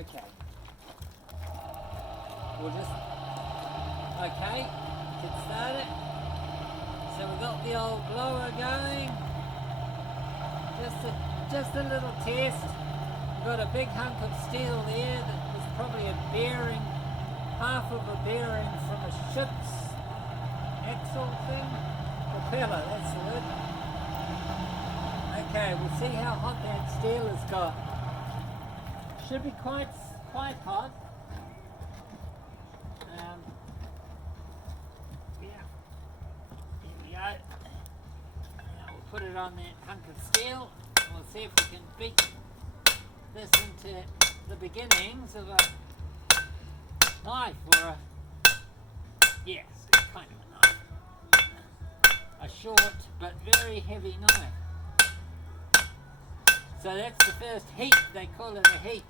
Okay. We'll just, okay, get started. So we've got the old blower going. Just a little test. We've got a big hunk of steel there that was probably a bearing, half of a bearing from a ship's axle thing. Propeller, that's the word. Okay, we'll see how hot that steel has got. Should be quite hot. Yeah, here we go. Now we'll put it on that hunk of steel and we'll see if we can beat this into the beginnings of a knife or a, yes, kind of a knife. A short but very heavy knife. So that's the first heat, they call it a heat.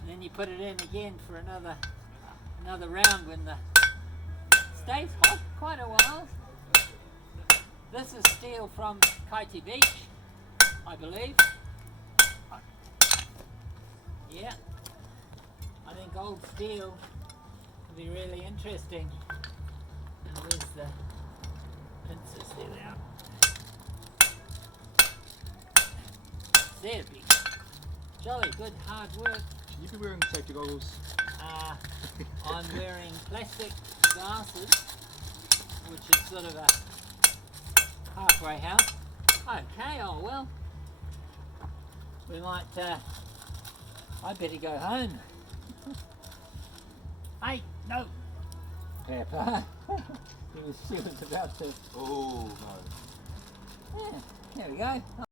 And then you put it in again for another round when the stays hot quite a while. This is steel from Kaiti Beach, I believe. Yeah, I think old steel will be really interesting. And where's the pincers? There they are. There'd be jolly good hard work. Should you be wearing safety goggles? I'm wearing plastic glasses, which is sort of a halfway house. Okay, oh well. We might, I better go home. Hey, no! Pepper. She was about to. Oh no. Yeah, there we go.